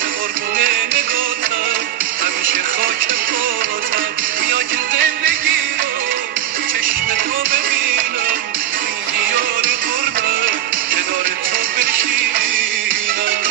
به قربون نگاتم همیشه خاک پاتم. بیا که زندگی رو چشم تو ببینم، این دیار غربت کنار تو بشینم.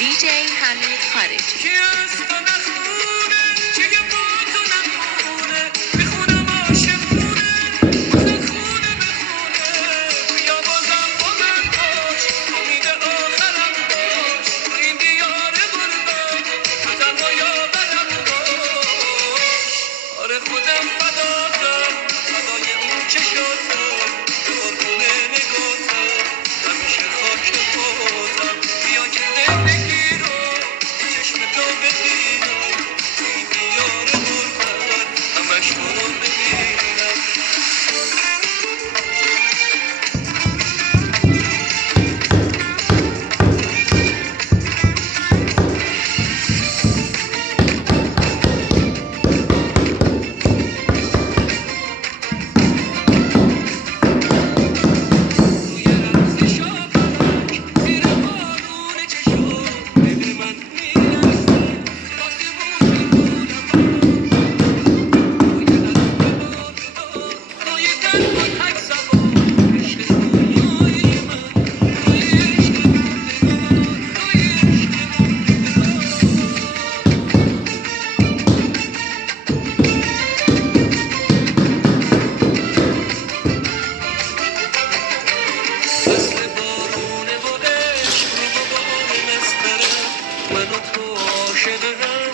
DJ حمید خارجی. کی از تو نخونه چه یه با تو نمونه، میخونم عاشقونه بزن خونه به خونه. بیا بازم با من باش، امید آخرم باش، تو این دیار غربت تو تنها یاورم باش. آره خودم فداتم، فدای اون چشاتم، به قربون نگاتم همیشه خاک پاتم. بیا که زندگی رو چشم تو ببینم، تو این دیار غربت همش تو رو ببینم. روی رقص شاپلک زیر بارون چشم دل من میلرزه، واسه بوی گلم روی دست باد روی تن با تک سبا عشق رویای من، روی عشق موندگار، روی عشق موندگار. فصل بارونه و عشق رو با باد مسترم، من و تو عاشقم،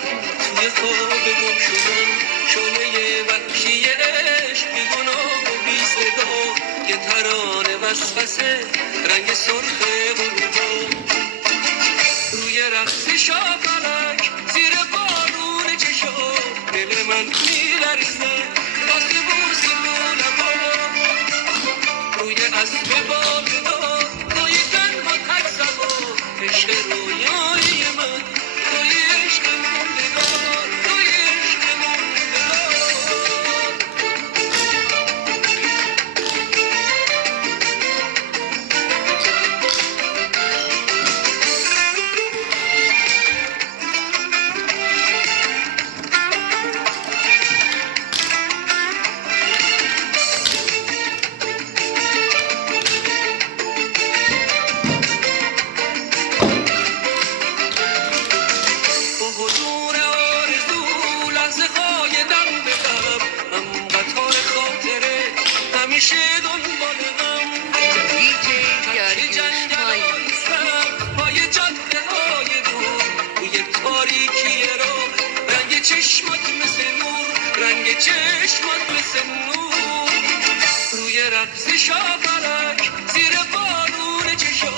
توی خواب گم شدم. شعله وحشی عشق بیگناه و بی صدا، یه ترانه وسوسه رنگ سرخ غروبا. روی رقص شاپلک زیر بارون چشم دل من میلرزه، واسه بوس لبا روی اسب بامداد روی تن با تک سبا عشق رویای من، روی عشق موندگار، روی عشق موندگار. با حضور آرزو لحظه های دم به دم، هم قطار خاطره همیشه دنبالم. DJ هرچی داریوش جنگل مالی. آیستم پای جاده های دور، روی تاریکی راه رنگ چشمات مثل نور، رنگ چشمات مثل نور. روی رقص شاپلک زیر بارون چشم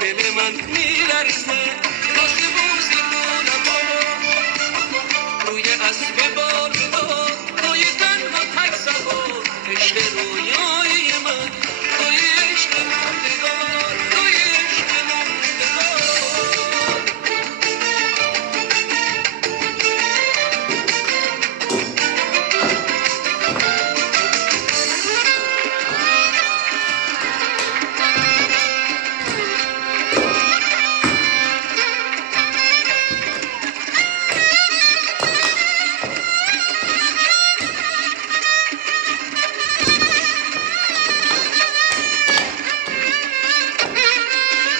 دل من میلرزه،